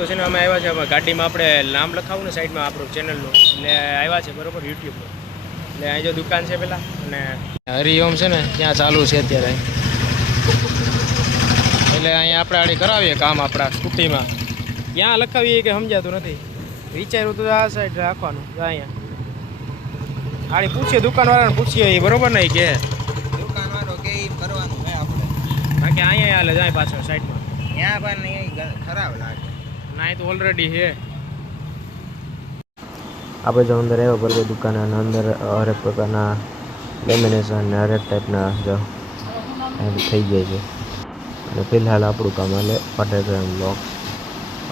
તો છે ને અમે આવ્યા છે ગાડીમાં આપણે નામ લખાવું ને સાઈડમાં આપણું ચેનલનું એટલે આવ્યા છે બરાબર યુટ્યુબનું એટલે અહીં જો દુકાન છે પેલા અને હરિઓમ છે ને ત્યાં ચાલુ છે અત્યારે એટલે અહીંયા આપણે આડી કરાવીએ કામ આપણા સ્કૂટીમાં ક્યાં લખાવીએ કે સમજાતું નથી વિચાર્યું તો આ સાઈડ રાખવાનું અહીંયા આડી પૂછીએ દુકાનવાળાને પૂછીએ એ બરોબર નહીં કે દુકાનવાળો કે એ કરવાનું હે આપણે બાકી અહીંયા હાલે જાય પાછળ સાઈડમાં ત્યાં પણ ખરાબ લાગે ના એ તો ઓલરેડી છે આપણે જો અંદર આવ્યો બરાબર દુકાન અને અંદર હરેક પ્રકારના લેમિનેશન ને હરેક ટાઈપના જો થઈ જાય છે અને ફિલહાલ આપણું કામ હાલે ફટેગ્રામ બ્લોગ્સ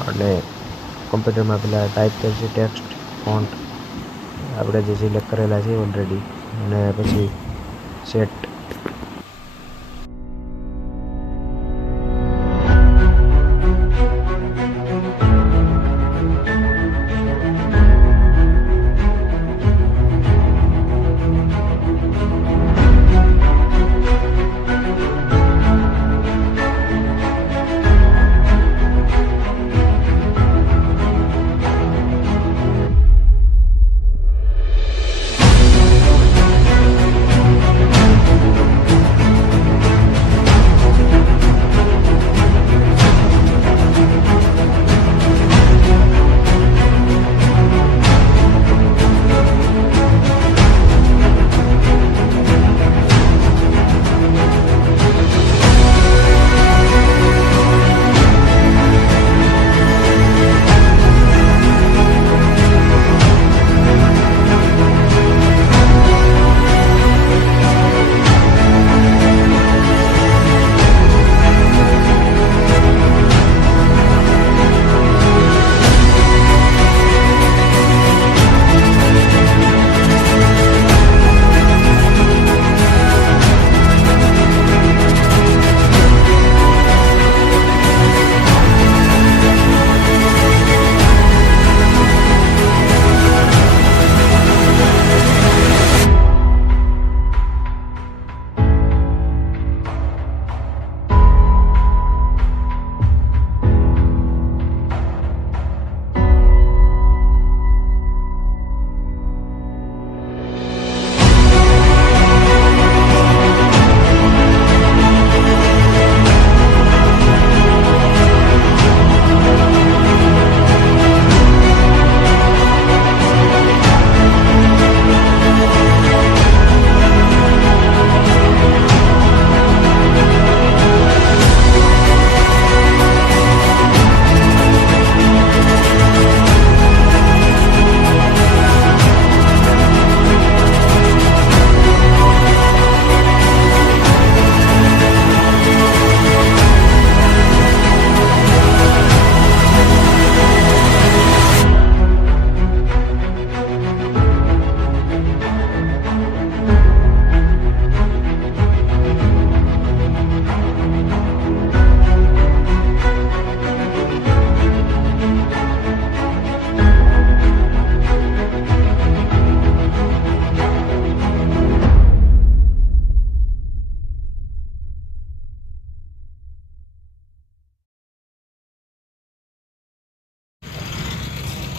અને કોમ્પ્યુટરમાં પેલા ટાઈપ કરશે ટેક્સ્ટ ફોન્ટ આપણે જે સિલેક્ટ કરેલા છે ઓલરેડી અને પછી સેટ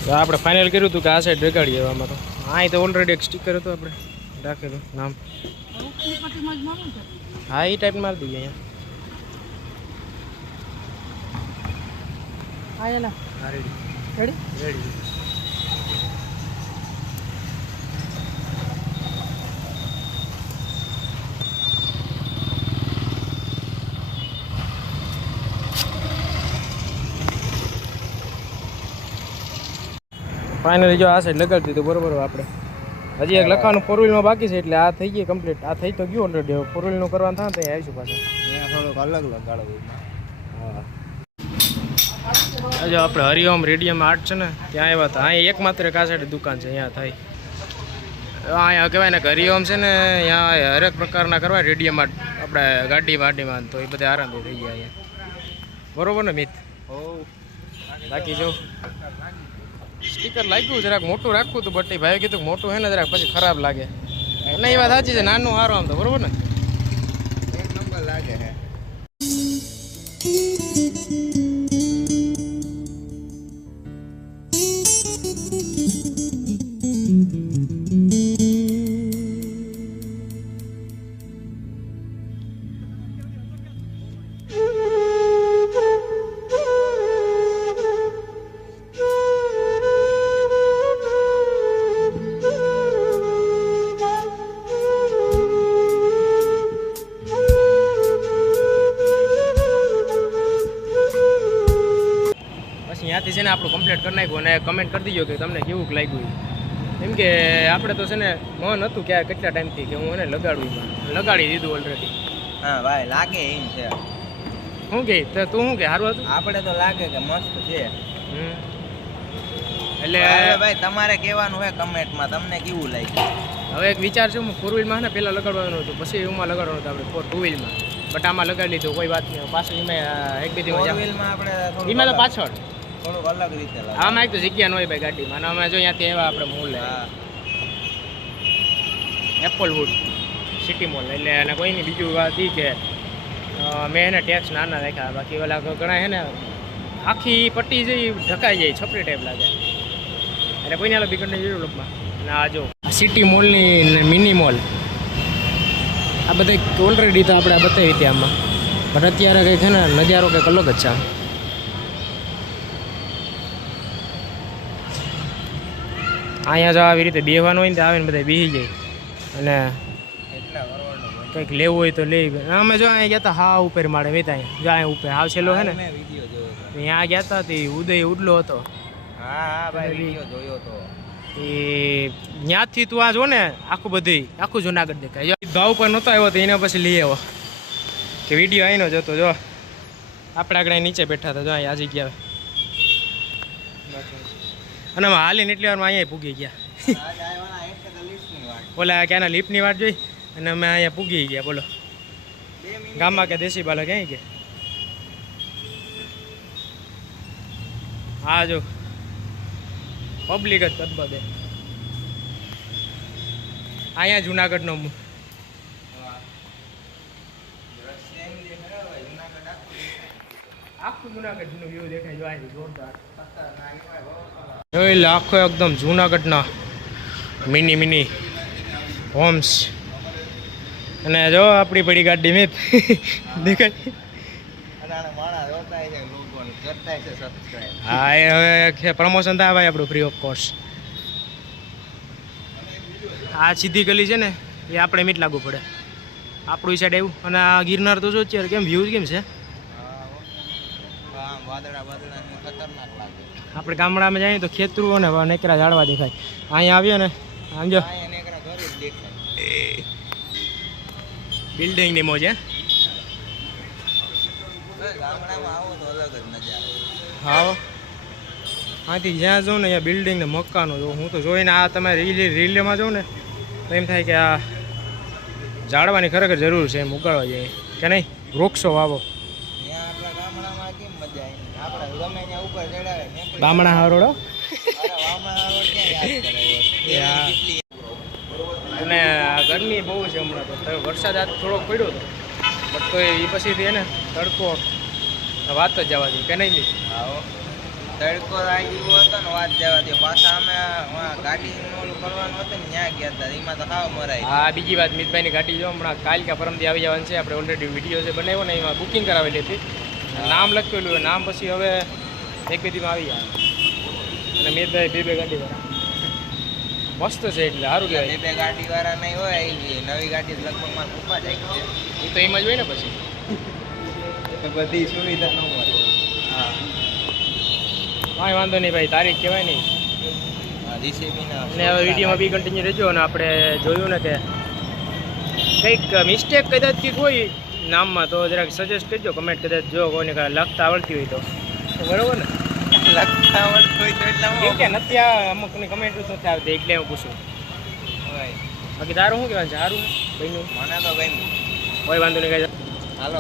તો આપણે ફાઇનલ કર્યું હતું કે આ સાઈડ રેગાડીએ આમાં તો હા એ તો ઓલરેડી એક સ્ટીકર હતું આપણે રાખેલું નામ હા એ ટાઈપ મારી દઈએ અહીંયા હા રેડી રેડી રેડી ફાઇનલી જો આ સાઈડ લગાડી દીધું બરોબર આપણે હજી એક લખવાનું ફોર વ્હીલમાં બાકી છે એટલે આ થઈ ગઈ કમ્પ્લીટ આ થઈ તો ગયું ઓલરેડી હવે ફોર વ્હીલનું કરવાનું થાય તો આવીશું પાછા ત્યાં થોડુંક અલગ લગાડવું હા જો આપણે હરિઓમ રેડિયમ આર્ટ છે ને ત્યાં આવ્યા હતા અહીંયા એકમાત્ર એક આ સાઈડ દુકાન છે અહીંયા થાય અહીંયા કહેવાય ને કે હરિઓમ છે ને અહીંયા હરેક પ્રકારના કરવા રેડિયમ આર્ટ આપણે ગાડીમાં તો એ બધા આરામથી થઈ ગયા અહીંયા બરોબર ને મિત બાકી જો સ્ટીકર લાગ્યું જરાક મોટું રાખવું હતું બટ ભાઈ કીધું મોટું હે ને જરાક પછી ખરાબ લાગે અને એ વાત સાચી છે નાનું સારું આમ તો બરોબર ને એક નંબર લાગે હે ત્યાંથી છે ને આપણું કમ્પ્લીટ કરી નાખ્યું અને કમેન્ટ કરી દીજો કે તમને કેવું લાગ્યું એમ કે આપણે તો છે ને મન હતું કે કેટલા ટાઈમથી કે હું એને લગાડું લગાડી દીધું ઓલરેડી. હા ભાઈ લાગે એમ છે. શું કે તો તું શું કે સારું હતું? આપણે તો લાગે કે મસ્ત છે. એટલે હવે ભાઈ તમારે કહેવાનું છે કમેન્ટમાં તમને કેવું લાગ્યું. હવે એક વિચાર છે હું 4 વ્હીલમાં ને પહેલાં લગાડવાનું હતું, પછી એમાં લગાડવાનું હતું આપણે 2 વ્હીલમાં, બટ આમાં લગાડી લીધું કોઈ વાત નહીં. પાછું એમાં એક બે દિવસ વ્હીલમાં આપણે એમાં તો પાછળ થોડુંક અલગ રીતે લાગે. આમાં એક તો જગ્યા ન હોય ભાઈ ગાડીમાં, અને અમે જો અહીંયાથી આવ્યા આપણે મોલ એપલવુડ સિટી મોલ, એટલે અને કોઈની બીજું વાત એ કે મેં એને ટેક્સ નાના રાખ્યા, બાકી ઓલા ઘણા છે ને આખી પટ્ટી જઈ ઢકાઈ જાય, છપરી ટાઈપ લાગે, એટલે કોઈને આલો બીકડની જરૂર લોકમાં. અને આ જો સિટી મોલની મિની મોલ આ બધી ઓલરેડી તો આપણે બતાવી હતી આમાં, પણ અત્યારે કંઈક છે ને નજારો કંઈક અલગ જ છે. અહીંયા જો આવી રીતે બેહવાનું હોય ને તો આવે ને બધા બેસી જાય, અને કંઈક લેવું હોય તો લઈ. અમે જો અહીંયા ગયા હતા હા ઉપર માળે વેતા, જો અહીંયા ઉપર હાવ છેલ્લો છે ને વિડીયો જોયો હતો. ત્યાં ગયા હતા તે ઉદય ઉડલો હતો. હા હા ભાઈ વિડીયો જોયો તો. એ ત્યાંથી તું આ જો ને આખું બધું આખું જુનાગઢ દેખાય. ભાવ પર નહોતો આવ્યો તો એના પછી લઈ આવ્યો કે વિડીયો આવીનો જતો. જો આપણે આગળ નીચે બેઠા હતા, જો અહીંયા આ જગ્યાએ, અને અમે હાલીને એટલી વારમાં અહીંયા પૂગી ગયા. ઓલા ક્યાંના લિફ્ટની વાટ જોઈ અને અમે અહીંયા પૂગી ગયા. બોલો ગામમાં કે દેશી બાલા ક્યાંય ગયા. હા જો પબ્લિક જ તદબદે અહીંયા જુનાગઢનો આખું જુનાગઢનું વ્યૂ દેખાય. જો અહીં જોરદાર એટલે આખો એકદમ જુનાગઢના મિની હોમ્સ. અને જો આપણી પડી ગાડી મેં દેખાય. હા એ હવે પ્રમોશન થાય ભાઈ આપણું ફ્રી ઓફ કોર્સ. આ સીધી ગલી છે ને એ આપણે મીટ લાગુ પડે, આપણું સાઈડ આવ્યું. અને આ ગિરનાર તો જો અત્યારે કેમ વ્યૂ કેમ છે. આપણે ગામડામાં જઈએ તો ખેતરું અને નેકરા ઝાડવા દેખાય. અહીંયા આવીએ ને આમ જો બિલ્ડિંગની મોજ. હા આથી જ્યાં જાઉં ને અહીંયા બિલ્ડિંગ ને મકાનો જોઉં હું તો જોઈને. આ તમે રીલમાં જાઉં ને તો એમ થાય કે આ ઝાડવાની ખરેખર જરૂર છે, એમ ઉગાડવા જાય કે નહીં. વૃક્ષો વાવો. બામણા હારોડો અને ગરમી બહુ છે હમણાં. તો વરસાદ આજ થોડોક પડ્યો હતો, બટ તો એ પછીથી એને તડકો વાત જ જવા દે કે નહીં. તડકો આવી ગયો હતો ને વાત જવા દે. પાછા અમે ગાડીનું ઓલું કરવાનું હતું ને ત્યાં ગયા હતા, એમાં તો હાવ મરાય. હા બીજી વાત, મિતભાઈની ગાડી જો હમણાં કાલ કે પરમથી આવી જવાનું છે. આપણે ઓલરેડી વિડીયો છે બનાવ્યો ને, એમાં બુકિંગ કરાવેલી હતી, નામ લખેલું હોય, નામ પછી હવે એક બે દીમાં આવી જાય. અને મિતભાઈ બે ગાડીવાળા મસ્ત છે, એટલે સારું કહેવાય. બે ગાડીવાળા નહીં હોય, એ નવી ગાડી લગભગ મારા પપ્પા જાય છે. એ તો એમાં જ હોય ને પછી બધી સુવિધા ન મળે. હા કાંઈ વાંધો નહીં ભાઈ, તારીખ કહેવાય નહીં. અને હવે વિડીયોમાં બી કન્ટિન્યુ રહેજો. અને આપણે જોયું ને કે કંઈક મિસ્ટેક કદાચથી હોય નામમાં તો જરાક સજેસ્ટ કરજો, કમેન્ટ કદાચ જો કોઈને લખતા આવડતી હોય તો બરાબર ને. લખતા આવડતું હોય તો એટલે કેમ કે નથી અમુકની કમેન્ટ નથી આવતી, એટલે હું પૂછું. બાકી તારું શું કહેવાનું છે? સારું ભાઈનું મને તો ગમ્યું. કોઈ વાંધો નહીં. હાલો